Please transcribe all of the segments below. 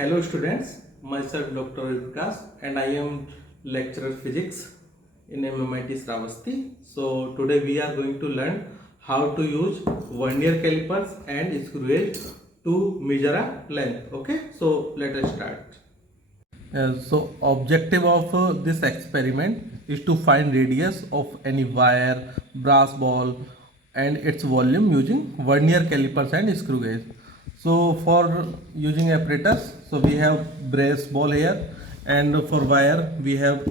Hello students, myself Dr. Vikas and I am lecturer physics in MMIT Shravasti. So today we are going to learn how to use vernier calipers and screw gauge to measure a length. Okay, so let us start. So objective of this experiment is to find radius of any wire, brass ball and its volume using vernier calipers and screw gauge. So for using apparatus, so we have brass ball here, and for wire we have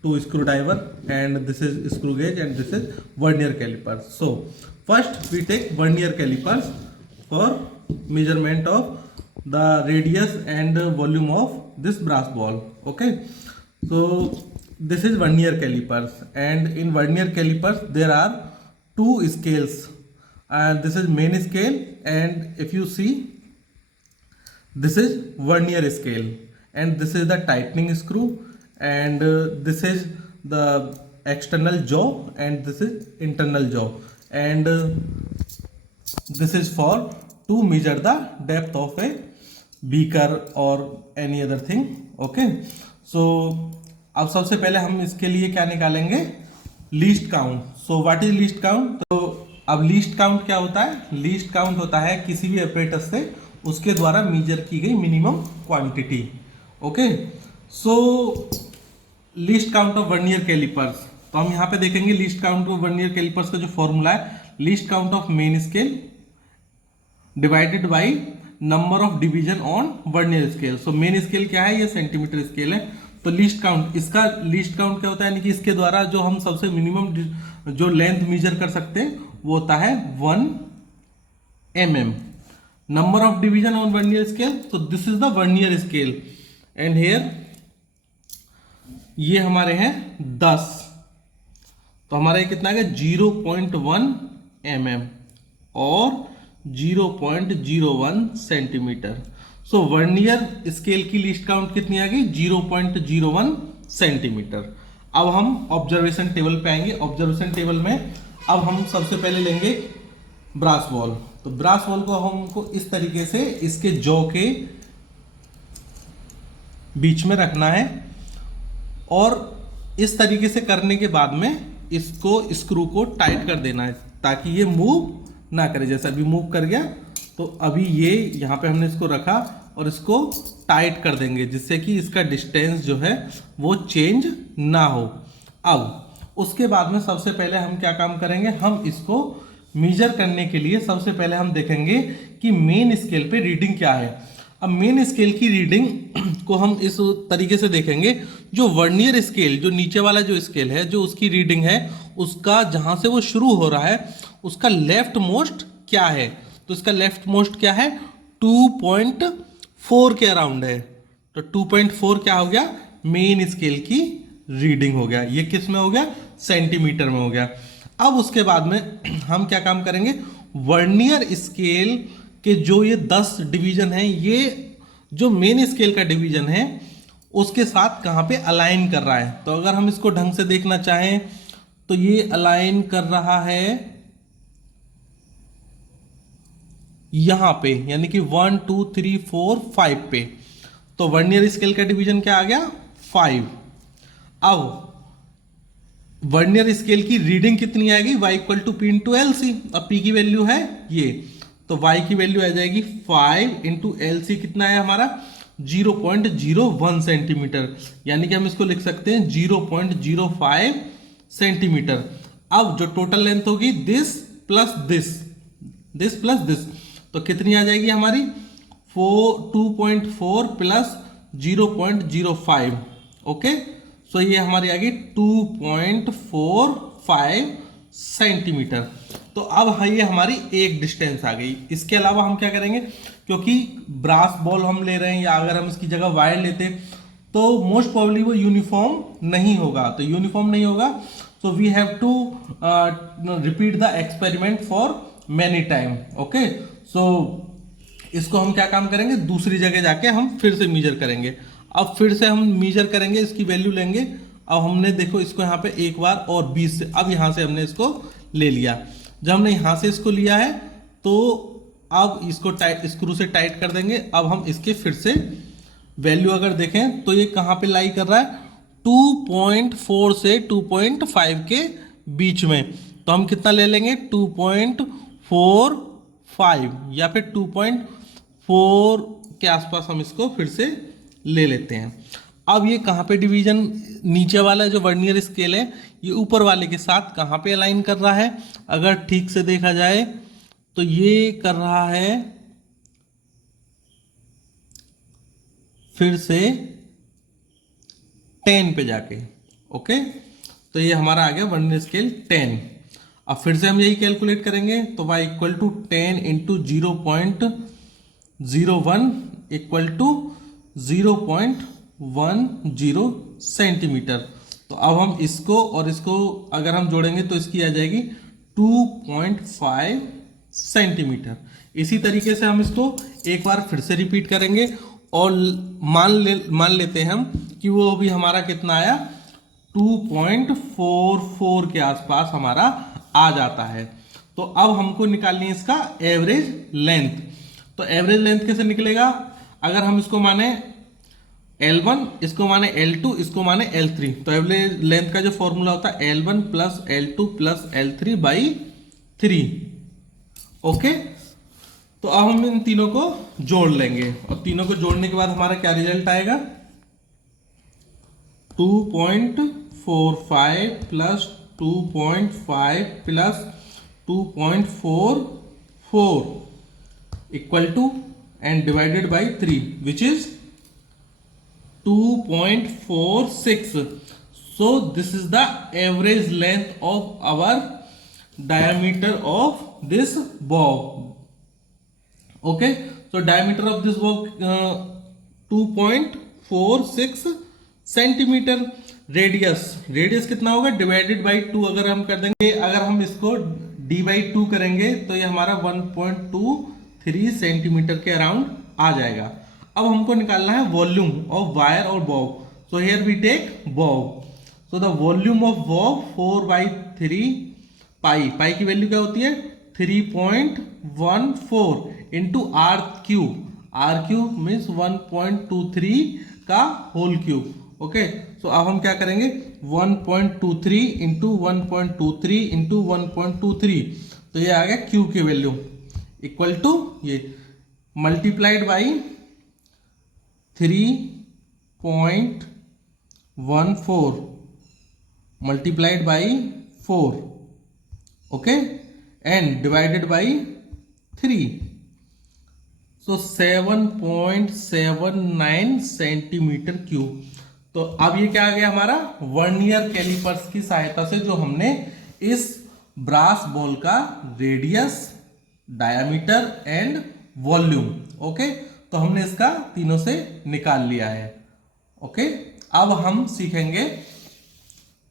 two screwdriver, and this is screw gauge and this is vernier calipers. So first we take vernier calipers for measurement of the radius and volume of this brass ball. Okay, so this is vernier calipers, and in vernier calipers there are two scales, and this is main scale, and if you see this is vernier scale, and this is the tightening screw, and this is the external jaw and this is internal jaw, and this is for to measure the depth of a beaker or any other thing. Okay, so अब सबसे पहले हम इसके लिए क्या निकालेंगे, least count. So what is least count? तो अब लीस्ट काउंट क्या होता है? लीस्ट काउंट होता है किसी भी apparatus से उसके द्वारा मेजर की गई minimum quantity. Okay, so least count of vernier callipers. तो हम यहाँ पे देखेंगे least count of vernier callipers का जो फॉर्मूला है, least count of main scale divided by number of division on vernier scale. So main scale क्या है? ये सेंटीमीटर स्केल है. तो लीस्ट काउंट, इसका लीस्ट काउंट क्या होता है? यानी कि इसके द्वारा जो हम सबसे मिनिमम जो लेंथ मेजर कर सकते हैं वो होता है 1 mm. Number of division on vernier scale, तो this is the vernier scale, and here ये हमारे हैं 10. तो हमारा ये कितना आ गया? 0.1 mm और 0.01 सेंटीमीटर. सो वर्नियर स्केल की लीस्ट काउंट कितनी आ गई? 0.01 सेंटीमीटर. अब हम ऑब्जर्वेशन टेबल पे आएंगे. ऑब्जर्वेशन टेबल में अब हम सबसे पहले लेंगे ब्रास बॉल. तो ब्रास बॉल को हमको इस तरीके से इसके जॉ के बीच में रखना है, और इस तरीके से करने के बाद में इसको स्क्रू को टाइट कर देना है ताकि ये मूव ना करे. जैसा अभी मूव कर गया, तो अभी ये यहाँ पे हमने इसको रखा और इसको टाइट कर देंगे जिससे कि इसका डिस्टेंस जो है वो चेंज ना हो. अब उसके बाद में सबसे पहले हम क्या काम करेंगे, हम इसको मेजर करने के लिए सबसे पहले हम देखेंगे कि मेन स्केल पे रीडिंग क्या है. अब मेन स्केल की रीडिंग को हम इस तरीके से देखेंगे, जो वर्नियर स्केल, जो नीचे वाला जो स्केल है, जो उसकी रीडिंग है, उसका जहां से वो शुरू हो रहा है उसका लेफ्ट मोस्ट क्या है. तो इसका लेफ्ट मोस्ट क्या है? 2.4 के अराउंड है. तो 2.4 क्या हो गया? मेन स्केल की रीडिंग हो गया. ये किस में हो गया? सेंटीमीटर में हो गया. अब उसके बाद में हम क्या काम करेंगे, वर्नियर स्केल के जो ये 10 डिवीजन है, ये जो मेन स्केल का डिवीजन है उसके साथ कहाँ पे अलाइन कर रहा है. तो अगर हम इसको ढंग से देखना चाहें तो ये अलाइन कर रहा है यहां पे, यानी कि 1 2 3 4 5 पे. तो वर्नियर स्केल का डिवीजन क्या आ गया? 5. अब वर्नियर स्केल की रीडिंग कितनी आएगी? y equal to P into L C. अब p की वैल्यू है ये, तो y की वैल्यू आ जाएगी 5 इंटू एल सी. कितना है हमारा? 0.01 सेंटीमीटर. यानी कि हम इसको लिख सकते हैं 0.05 सेंटीमीटर. अब जो टोटल लेंथ होगी this plus this, this plus this, तो कितनी आ जाएगी हमारी? 2.4 प्लस 0.05. ओके, सो ये हमारी आ गई 2.45 सेंटीमीटर. तो अब ये हमारी एक डिस्टेंस आ गई. इसके अलावा हम क्या करेंगे, क्योंकि ब्रास बॉल हम ले रहे हैं, या अगर हम इसकी जगह वायर लेते तो मोस्ट प्रोबेबली वो यूनिफॉर्म नहीं होगा. तो यूनिफॉर्म नहीं होगा, so we have to repeat the experiment for many time. Okay, so इसको हम क्या काम करेंगे, दूसरी जगह जाके हम फिर से मेजर करेंगे. अब फिर से हम मेजर करेंगे, इसकी वैल्यू लेंगे. अब हमने देखो इसको यहाँ पे एक बार और 20 से, अब यहाँ से हमने इसको ले लिया. जब हमने यहाँ से इसको लिया है तो अब इसको टाइट, स्क्रू से टाइट कर देंगे. अब हम इसके फिर से वैल्यू अगर देखें तो ये कहाँ पे लाई कर रहा है, 2.4 से 2.5 के बीच में। तो हम कितना ले लेंगे, 2.45 या फिर 2.4 के आसपास हम इसको फिर से ले लेते हैं। अब ये कहाँ पे डिवीजन, नीचे वाला जो वर्नियर स्केल है ये ऊपर वाले के साथ कहाँ पे अलाइन कर रहा है, अगर ठीक से देखा जाए तो ये कर रहा है फिर से 10 पे जाके। ओके, तो ये हमारा आ गया वर्नियर स्केल 10। अब फिर से हम यही कैलकुलेट करेंगे, तो y equal to 10 into 0.01 equal to 0.10 centimetre. तो अब हम इसको और इसको अगर हम जोड़ेंगे तो इसकी आ जाएगी 2.5 सेंटीमीटर। इसी तरीके से हम इसको एक बार फिर से रिपीट करेंगे और मान लेते हैं हम कि वो अभी हमारा कितना आया, 2.44 के आसपास हमारा आ जाता है। तो अब हमको निकालनी है इसका एवरेज लेंथ। तो एवरेज लेंथ कैसे निकलेगा, अगर हम इसको माने L1, इसको माने L2, इसको माने L3, तो एवरेज लेंथ का जो फॉर्मूला होता है L1 plus L2 plus L3 by 3। Okay, तो अब हम इन तीनों को जोड़ लेंगे और तीनों को जोड़ने के बाद हमारा क्या रिजल्ट आएगा, 2.45 plus 2.5 plus 2.44 equal to and divided by 3 which is 2.46. So this is the average length of our diameter of this bob. Okay, so diameter of this bob 2.46 centimetre. Radius कितना होगा, डिवाइडेड बाई 2 अगर हम कर देंगे, अगर हम इसको d by 2 करेंगे तो ये हमारा 1.23 सेंटीमीटर के अराउंड आ जाएगा। अब हमको निकालना है वॉल्यूम ऑफ वायर और bob. So here we take bob. So the volume of bob 4/3 pi की वैल्यू क्या होती है, 3.14 इंटू आर क्यूब मीन्स 1.23 का होल क्यूब। ओके, सो अब हम क्या करेंगे, 1.23 इंटू 1.23 इंटू 1.23, तो ये आ गया क्यूब की वैल्यू इक्वल टू ये multiplied by 3.14 multiplied by 4, okay, and divided by 3, so 7.79 centimetre cube. तो अब ये क्या आ गया हमारा, वर्नियर कैलिपर्स की सहायता से जो हमने इस ब्रास बॉल का radius, diameter and volume, okay, तो हमने इसका तीनों से निकाल लिया है। ओके, अब हम सीखेंगे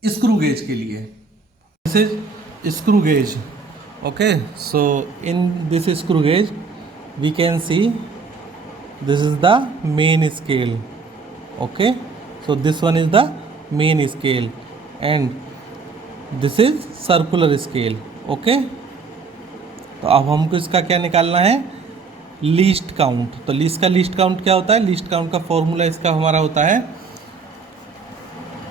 स्क्रू गेज के लिए। This is screw gauge. Okay, so in this screw gauge we can see this is the main scale. Okay, so this one is the main scale and this is circular scale. Okay, तो अब हमको इसका क्या निकालना है, least count. तो least count क्या होता है, लीस्ट काउंट का फॉर्मूला इसका हमारा होता है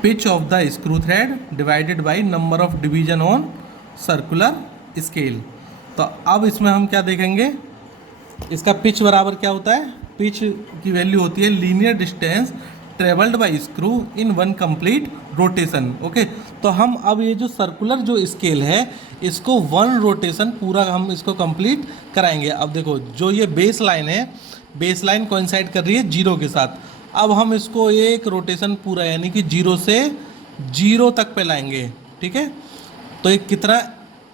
pitch of the screw thread divided by number of division on circular scale. तो अब इसमें हम क्या देखेंगे, इसका पिच बराबर क्या होता है, पिच की वैल्यू होती है linear distance travelled by screw in one complete rotation. Okay, तो हम अब ये जो सर्कुलर जो स्केल है इसको 1 रोटेशन पूरा हम इसको कंप्लीट कराएंगे। अब देखो जो ये बेस लाइन है, बेस लाइन कोइंसाइड कर रही है 0 के साथ। अब हम इसको एक रोटेशन पूरा यानी कि 0 से 0 तक पे लाएंगे। ठीक है, तो ये कितना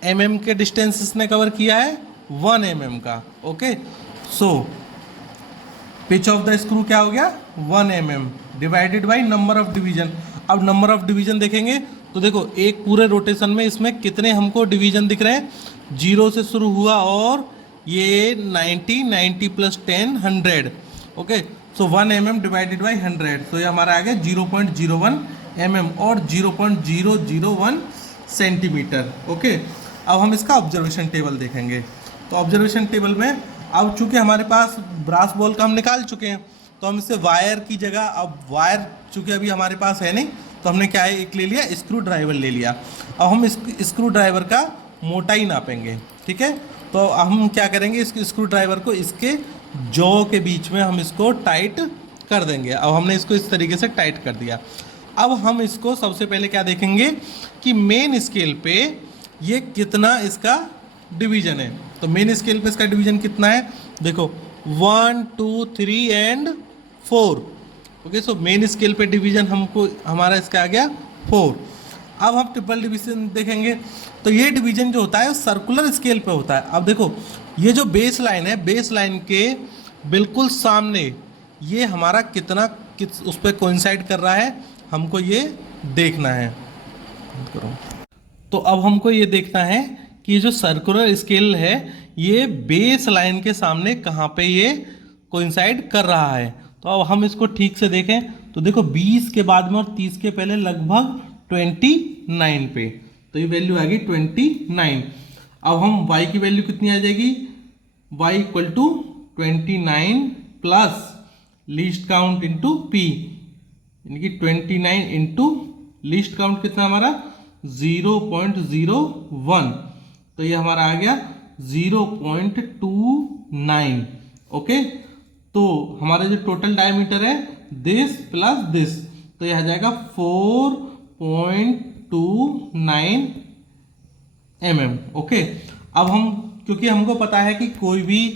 mm के डिस्टेंस इसने कवर किया है, 1 mm का। Okay, so pitch of the screw क्या हो गया, 1 mm divided by number of division. अब नंबर ऑफ डिवीजन देखेंगे तो देखो एक पूरे रोटेशन में इसमें कितने हमको डिवीजन दिख रहे हैं, 0 से शुरू हुआ और ये 90 plus 10 100। Okay, so 1 mm divided by 100, तो ये हमारा आ गया 0.01 mm और 0.001 सेंटीमीटर। ओके, अब हम इसका ऑब्जर्वेशन टेबल देखेंगे। तो ऑब्जर्वेशन टेबल में अब चूंकि हमारे पास ब्रास बॉल का हम निकाल चुके हैं, तो हम इससे वायर की जगह, अब वायर चूंकि अभी हमारे पास है नहीं, तो हमने क्या है, एक ले लिया स्क्रू ड्राइवर ले लिया। अब हम इस स्क्रू ड्राइवर का मोटाई नापेंगे, ठीक है। तो हम क्या करेंगे, इस स्क्रू ड्राइवर को इसके जॉ के बीच में हम इसको टाइट कर देंगे। अब हमने इसको इस तरीके से टाइट कर दिया। अब हम इसको सबसे पहले क्या देखेंगे कि मेन स्केल पे ये कितना इसका डिवीजन है। तो मेन स्केल पे इसका डिवीजन कितना है, देखो 1 2 3 and 4। Okay, so main scale पे डिवीजन हमको हमारा इसका आ गया 4। अब हम ट्रिपल डिवीजन देखेंगे, तो ये डिवीजन जो होता है सर्कुलर स्केल पे होता है। अब देखो ये जो बेस लाइन है, बेस लाइन के बिल्कुल सामने ये हमारा कितना उस पर कोइंसाइड कर रहा है, हमको ये देखना है। तो अब हमको ये देखना है कि जो सर्कुलर स्केल है ये बेस लाइन के सामने कहाँ पे ये कोइंसाइड कर रहा है। तो अब हम इसको ठीक से देखें, तो देखो 20 के बाद में और 30 के पहले लगभग 29 पे, तो ये वैल्यू आ गई 29। अब हम y की वैल्यू कितनी आ जाएगी, y equal to 29 plus least count into P, यानी कि 29 इंटू लीस्ट काउंट कितना हमारा 0.01, तो ये हमारा आ गया 0.29। ओके, तो हमारा जो टोटल डायमीटर है दिस प्लस दिस, तो ये आ जाएगा 4.29 mm। ओके, अब हम क्योंकि हमको पता है कि कोई भी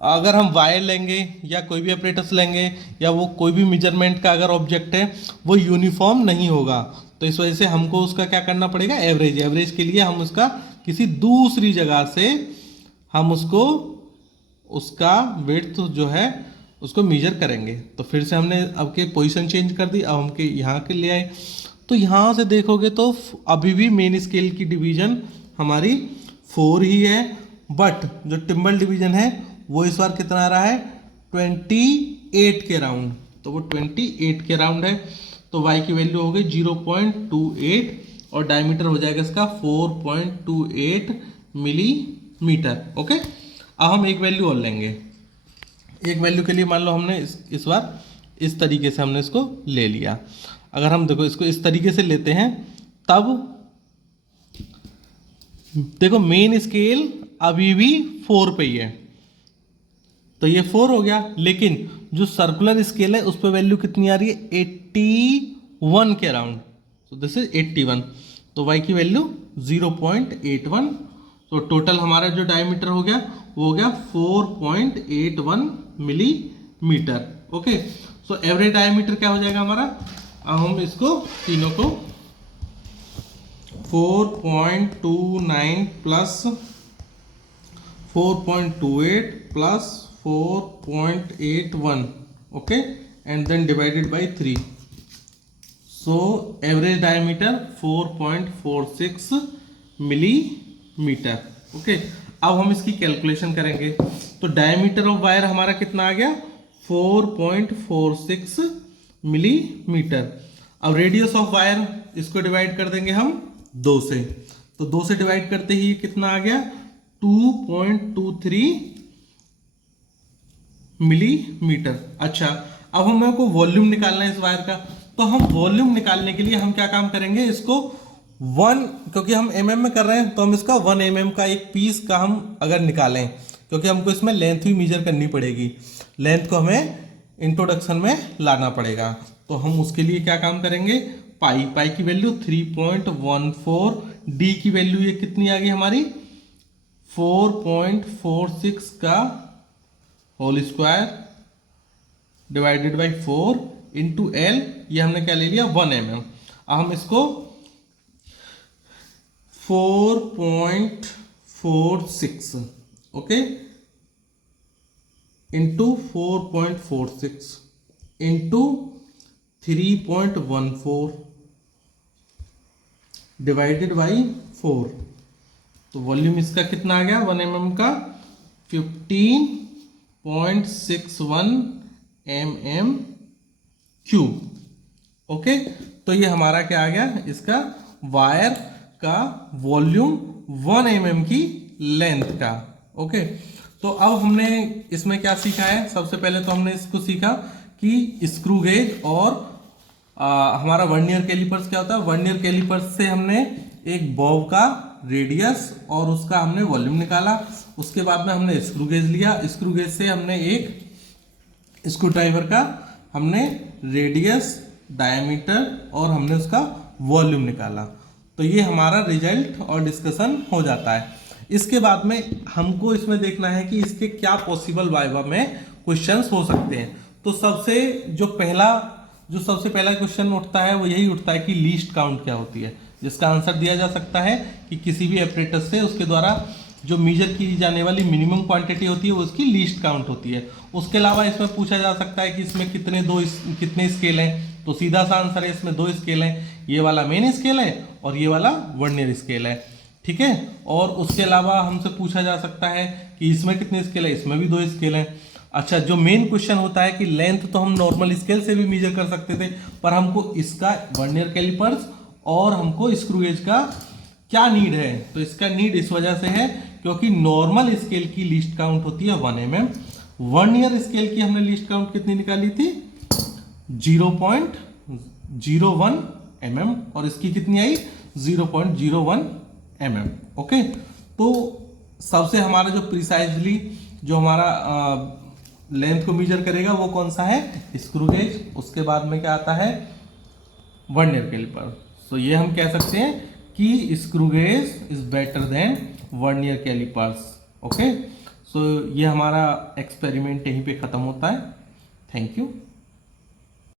अगर हम वायर लेंगे या कोई भी ऑपरेटर्स लेंगे या वो कोई भी मेजरमेंट का अगर ऑब्जेक्ट है वो यूनिफॉर्म नहीं होगा, तो इस वजह से हमको उसका क्या करना पड़ेगा, एवरेज। एवरेज के लिए हम उसका किसी दूसरी जगह से हम उसको उसका विड्थ जो है उसको मेजर करेंगे। तो फिर से हमने अब के पोजीशन चेंज कर दी, अब हम के यहाँ के ले आए। तो यहाँ से देखोगे तो अभी भी मेन स्केल की डिवीजन हमारी 4 ही है, बट जो टिम्बल डिवीजन है वो इस बार कितना आ रहा है 28 के राउंड, तो वो 28 के राउंड है। तो y की वैल्यू हो गई 0.28 और डायमीटर हो जाएगा इसका 4.28 मिलीमीटर। ओके, अब हम एक वैल्यू और लेंगे। एक वैल्यू के लिए मान लो हमने इस बार इस तरीके से हमने इसको ले लिया। अगर हम देखो इसको इस तरीके से लेते हैं, तब देखो मेन स्केल अभी भी 4 पे ही है, तो ये 4 हो गया, लेकिन जो सर्कुलर स्केल है उस पर वैल्यू कितनी आ रही है 81 के अराउंड, तो दिस इज 81। तो y की वैल्यू 0.81, तो टोटल हमारा जो डायमीटर हो गया वो हो गया 4.81 millimetre. Okay, so average diameter क्या हो जाएगा हमारा, अब हम इसको तीनों को 4.29 plus 4.28 plus 4.81, okay, and then divided by 3, so average diameter 4.46 millimetre. Okay, अब हम इसकी कैलकुलेशन करेंगे। तो डायमीटर ऑफ वायर हमारा कितना आ गया 4.46 मिलीमीटर। अब रेडियस ऑफ वायर इसको डिवाइड कर देंगे हम 2 से, तो 2 से डिवाइड करते ही कितना आ गया 2.23 मिलीमीटर। अच्छा, अब हमें को वॉल्यूम निकालना है इस वायर का, तो हम वॉल्यूम निकालने के लिए हम क्या काम करेंगे, इसको 1, क्योंकि हम mm में कर रहे हैं तो हम इसका 1 mm का एक पीस का हम अगर निकालें, क्योंकि हमको इसमें लेंथ भी मेजर करनी पड़ेगी, लेंथ को हमें इंट्रोडक्शन में लाना पड़ेगा। तो हम उसके लिए क्या काम करेंगे, पाई की वैल्यू 3.14, डी की वैल्यू ये कितनी आ गई हमारी 4.46 का whole square divided by 4 into L, ये हमने क्या ले लिया 1 mm। अब हम इसको 4.46 okay into 4.46 into 3.14 divided by 4, तो वॉल्यूम इसका कितना आ गया 1 mm का 15.61 mm क्यूब। ओके, तो ये हमारा क्या आ गया, इसका वायर का वॉल्यूम 1 mm की लेंथ का। ओके, तो अब हमने इसमें क्या सीखा है, सबसे पहले तो हमने इसको सीखा कि स्क्रू गेज और हमारा वर्नियर कैलिपर्स क्या होता है। वर्नियर कैलिपर्स से हमने एक बॉब का रेडियस और उसका हमने वॉल्यूम निकाला। उसके बाद में हमने स्क्रू गेज लिया, स्क्रू गेज से हमने एक स्क्रू ड्राइवर का हमने रेडियस, डायमीटर और हमने उसका वॉल्यूम निकाला। तो ये हमारा रिजल्ट और डिस्कशन हो जाता है। इसके बाद में हमको इसमें देखना है कि इसके क्या पॉसिबल वाइवा में क्वेश्चंस हो सकते हैं। तो सबसे पहला क्वेश्चन उठता है वो यही उठता है कि लीस्ट काउंट क्या होती है, जिसका आंसर दिया जा सकता है कि किसी भी एपरेटस से उसके द्वारा जो मेजर की जाने वाली मिनिमम क्वांटिटी होती है वो उसकी लीस्ट काउंट होती है। उसके अलावा इसमें पूछा जा सकता है कि इसमें कितने स्केल हैं, तो सीधा सा आंसर है इसमें 2 स्केल हैं, ये वाला मेन स्केल है और ये वाला वर्नियर स्केल है, ठीक है। और उसके अलावा हमसे पूछा जा सकता है कि इसमें कितने स्केल है, इसमें भी 2 स्केल हैं। अच्छा, जो मेन क्वेश्चन होता है कि लेंथ तो हम नॉर्मल स्केल से भी मेजर कर सकते थे, पर हमको इसका वर्नियर कैलिपर्स और हमको स्क्रू गेज का क्या नीड है। तो इसका नीड इस वजह से है क्योंकि नॉर्मल स्केल की लीस्ट काउंट होती है 1 mm, वर्नियर स्केल की हमने लीस्ट काउंट कितनी निकाली थी 0.01 mm और इसकी कितनी आई 0.01 mm। ओके, तो सबसे हमारा जो प्रिसाइजली जो हमारा लेंथ को मेजर करेगा वो कौन सा है, स्क्रू गेज। उसके बाद में क्या आता है वर्नियर कैलिपर। सो ये हम कह सकते हैं कि screw gauge is better than vernier callipers. Okay, so ये हमारा एक्सपेरिमेंट यहीं पे खत्म होता है। Thank you.